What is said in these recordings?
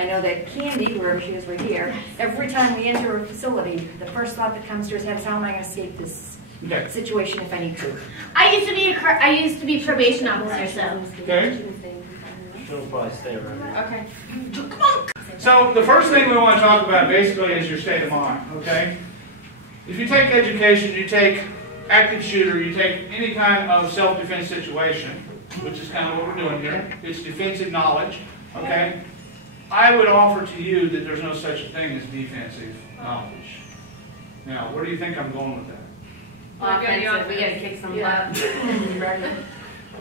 I know that Candy, wherever she is right here, every time we enter a facility, the first thought that comes to her head is, how am I going to escape this situation if I need to? I used to be probation officer, so. Okay. She'll probably stay around here. Okay. Come on! So the first thing we want to talk about basically is your state of mind, okay? If you take education, you take active shooter, you take any kind of self-defense situation, which is kind of what we're doing here. It's defensive knowledge, okay? I would offer to you that there's no such a thing as defensive knowledge. Now, where do you think I'm going with that? Offensive, we gotta kick some butt.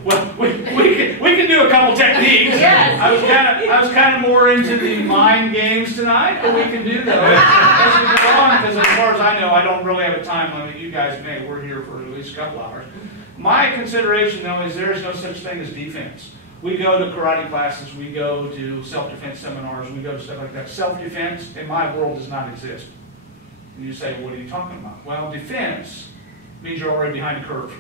Well, we can do a couple techniques. Yes. I was kind of more into the mind games tonight, but we can do those as we go on, because as far as I know, I don't really have a time limit. You guys may. We're here for at least a couple hours. My consideration, though, is there is no such thing as defense. We go to karate classes, we go to self-defense seminars, we go to stuff like that. Self-defense in my world does not exist. And you say, what are you talking about? Well, defense means you're already behind the curve.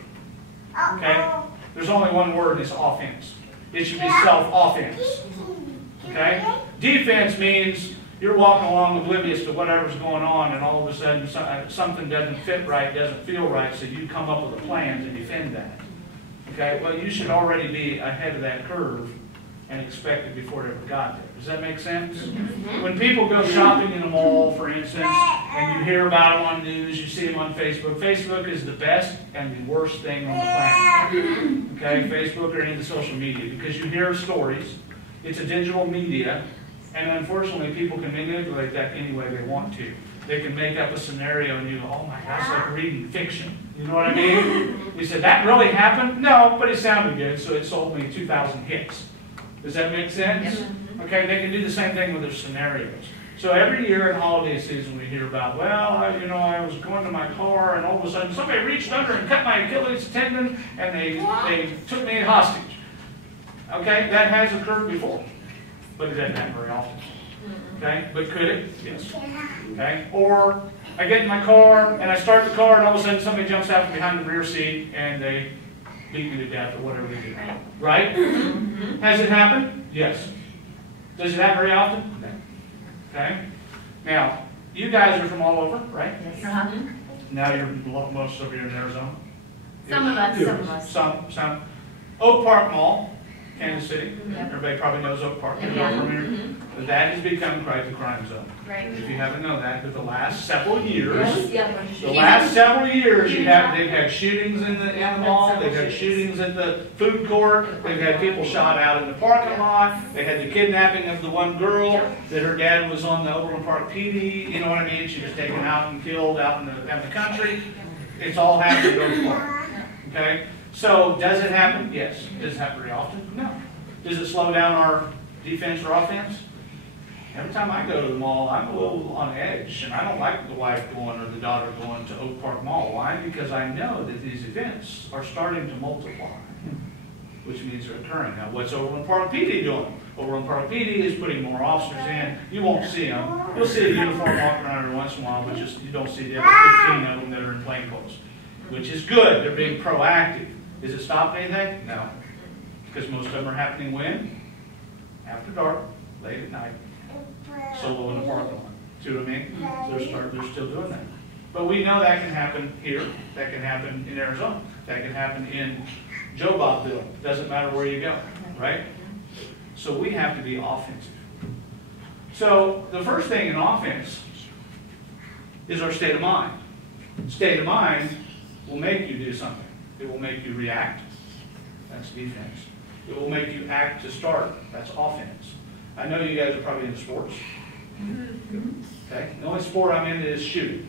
Okay? There's only one word, it's offense. It should be self-offense. Okay? Defense means you're walking along oblivious to whatever's going on, and all of a sudden something doesn't fit right, doesn't feel right, so you come up with a plan to defend that. Okay? Well, you should already be ahead of that curve and expect it before it ever got there. Does that make sense? Mm-hmm. When people go shopping in a mall, for instance, and you hear about them on news, you see them on Facebook. Facebook is the best and the worst thing on the planet. Okay? Facebook or any of the social media, because you hear stories. It's a digital media, and unfortunately people can manipulate that any way they want to. They can make up a scenario and you go, oh my gosh, it's like reading fiction. You know what I mean? You said, that really happened? No, but it sounded good, so it sold me 2,000 hits. Does that make sense? Okay, they can do the same thing with their scenarios. So every year in holiday season we hear about, well, I was going to my car and all of a sudden somebody reached under and cut my Achilles tendon and they took me hostage. Okay, that has occurred before, but it doesn't happen very often. Okay, but could it? Yes. Okay, or I get in my car and I start the car and all of a sudden somebody jumps out from behind the rear seat and they beat me to death or whatever they do. Right? Has it happened? Yes. Does it happen very often? No. Okay? Now, you guys are from all over, right? Yes. Now most of you are in Arizona. Some of us. Some. Oak Park Mall, Kansas City. Everybody probably knows Oak Park. From here. That has become quite the crime zone. Right. If you haven't known that, but the last several years, they've had shootings in the mall, they've had shootings at the food court, they've had people shot out in the parking lot, they had the kidnapping of the one girl that her dad was on the Overland Park PD, you know what I mean? She was taken out and killed out in the country. It's all happened at Overland Park. Okay? So, does it happen? Yes. Does it happen very often? No. Does it slow down our defense or offense? Every time I go to the mall, I'm a little on edge, and I don't like the wife going or the daughter going to Oak Park Mall. Why? Because I know that these events are starting to multiply, which means they're occurring. Now, what's Overland Park PD doing? Overland Park PD is putting more officers in. You won't see them. You'll see a uniform walking around every once in a while, but you don't see the other 15 of them that are in plainclothes, which is good. They're being proactive. Does it stop anything? No. Because most of them are happening when? After dark, late at night. Solo in the parking lot. See what I mean? So they're still doing that. But we know that can happen here. That can happen in Arizona. That can happen in Joe Bobville. Doesn't matter where you go, right? So we have to be offensive. So the first thing in offense is our state of mind. State of mind will make you do something. It will make you react. That's defense. It will make you act to start. That's offense. I know you guys are probably into sports. Okay? The only sport I'm into is shooting.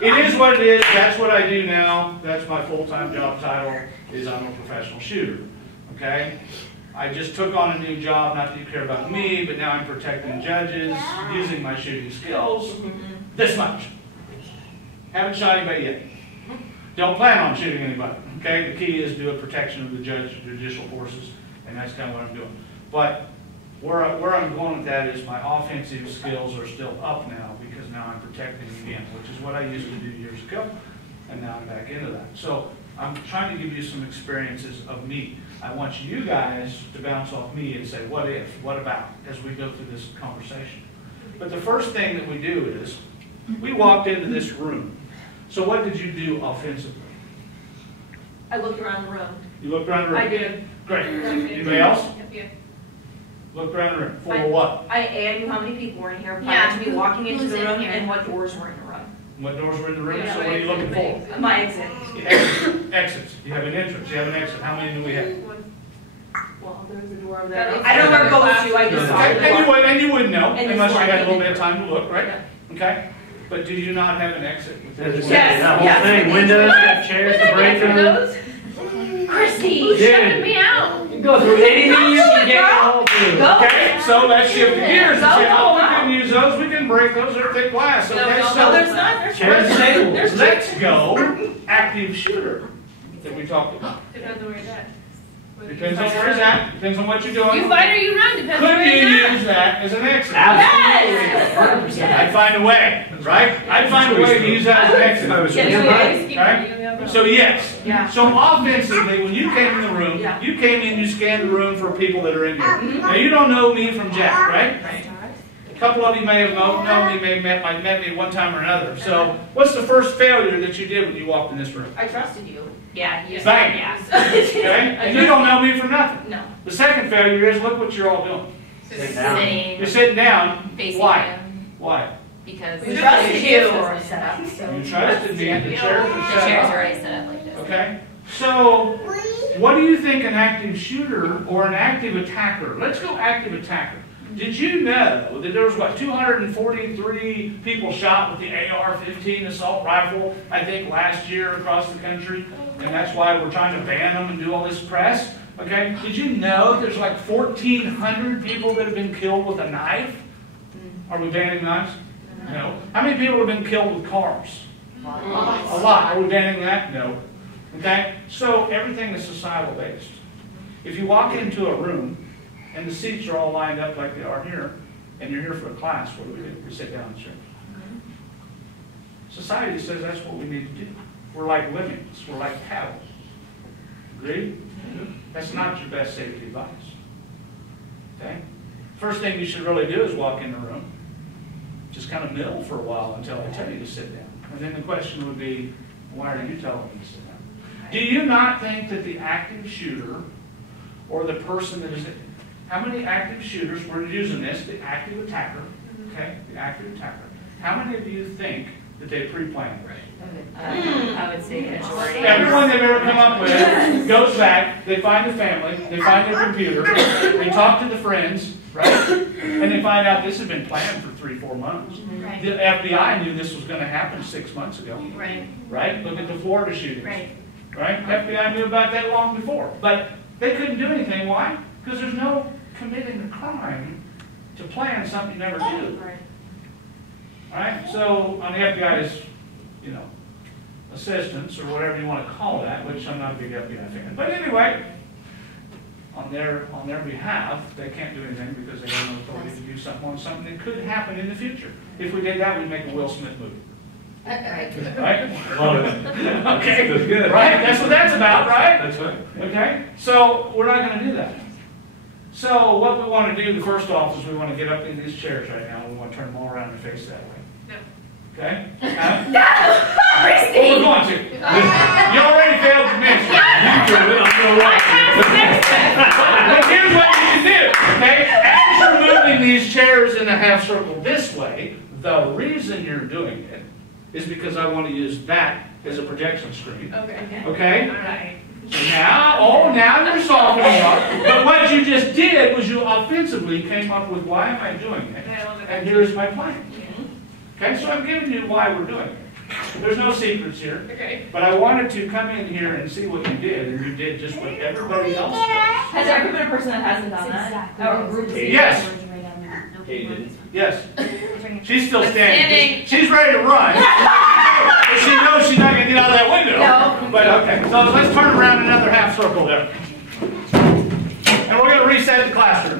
It is what it is. That's what I do now. That's my full-time job title, is I'm a professional shooter. Okay? I just took on a new job, not that you care about me, but now I'm protecting judges, using my shooting skills. This much. Haven't shot anybody yet. Don't plan on shooting anybody. Okay? The key is do a protection of the judicial forces, and that's kind of what I'm doing. But where I'm going with that is my offensive skills are still up now because now I'm protecting again, which is what I used to do years ago, and now I'm back into that. So I'm trying to give you some experiences of me. I want you guys to bounce off me and say, what if, what about, as we go through this conversation. But the first thing that we do is, we walked into this room. So what did you do offensively? I looked around the room. You looked around the room? I did. Great. Anybody else? Yeah. Looked around the room. For what? I knew how many people were in here Yeah. prior to me walking into Who's the in room here? and what doors were in the room. What doors were in the room? Yeah, So what are you looking for? My exit. Exits. You have an entrance. You have an exit. How many do we have? Well, there was a door over there. I don't know where it goes to. I just saw Okay, it. and you wouldn't know And unless you this had a little one. bit of time to look, right? Yeah. Okay? But do you not have an exit? Yes, Yes, that whole thing, windows, got chairs to break through. Christy, Dude. shutting me out. You go through anything you can get the whole thing. Go. Okay, so let's shift the gears and say, No, oh, we no. can use those, we can break those, they're thick glass. Okay, No, there's so not. There's Chairs and tables. let's go active shooter that we talked about. Depends on where you're at. Depends on where it's at, depends on what you're doing. You fight or you run, depends on Could where you you're at. use that as an exit? Absolutely. I'd find a way, right? I'd find a way to use that as an exit. Yes, So yes. Yeah. So offensively, when you came in the room, Yeah. you came in, you scanned the room for people that are in here. Now you don't know me from Jack, right? A couple of you may have known me, may have met me one time or another. So what's the first failure that you did when you walked in this room? I trusted you. Yeah, you Bang. yes. Okay? And you don't know me from nothing. No. The second failure is look what you're all doing. Sit down. You're sitting down. Facing Why? him Why? because We the trusted you. Set up, so. You trusted me. The chairs were set chairs up. are already set up like this. Okay? So, what do you think an active shooter or an active attacker? Let's go active attacker. Did you know that there was, what, 243 people shot with the AR-15 assault rifle, I think, last year across the country? And that's why we're trying to ban them and do all this press? Okay? Did you know there's like 1,400 people that have been killed with a knife? Are we banning knives? No. How many people have been killed with cars? A lot. Are we banning that? No. Okay? So everything is societal based. If you walk into a room and the seats are all lined up like they are here, and you're here for a class, what do? We sit down and share. Society says that's what we need to do. We're like lemmings. We're like cattle. Agreed? That's not your best safety advice. Okay? First thing you should really do is walk in the room. Just kind of mill for a while until I tell you to sit down. And then the question would be, why are you telling me to sit down? Do you not think that the active shooter or the person that is, how many active shooters, we're using this, the active attacker, okay, the active attacker, how many of you think that they pre-planned? I would say the majority. Everyone they've ever come up with goes back, they find the family, they find their computer, they talk to the friends, right? And they find out this has been planned for 3-4 months. Right. The FBI knew this was going to happen 6 months ago, Right. right? Look at the Florida shootings, Right. right? FBI knew about that long before, but they couldn't do anything. Why? Because there's no committing a crime to plan something you never do. Right. All right? So on the FBI's, you know, assistance or whatever you want to call that, which I'm not a big FBI fan, but anyway, on their behalf, they can't do anything because they have no authority to do something on something that could happen in the future. If we did that, we'd make a Will Smith movie. Right? Love it. Okay. That's good. Right? That's what that's about, right? That's right. Okay? So we're not going to do that. So what we want to do, the first off, is we want to get up in these chairs right now. We want to turn them all around and face that way. No. Okay? No! Well, we're going to. You already failed to mention. You do it. I'm going to watch it. But here's what you can do. Okay? As you're moving these chairs in a half circle this way, the reason you're doing it is because I want to use that as a projection screen. Okay. Okay? All right. So now you're softening up. But what you just did was you offensively came up with, why am I doing it? And here's my plan. Okay, so I'm giving you why we're doing it. There's no secrets here. Okay. But I wanted to come in here and see what you did, and you did just what everybody else does. Has there ever been a person that hasn't done that? Or a group of people? Yes. Katie didn't. Yes. She's still standing. She's ready to run. But she knows she's not going to get out of that window. No. But okay, so let's turn around another half circle there. And we're going to reset the classroom.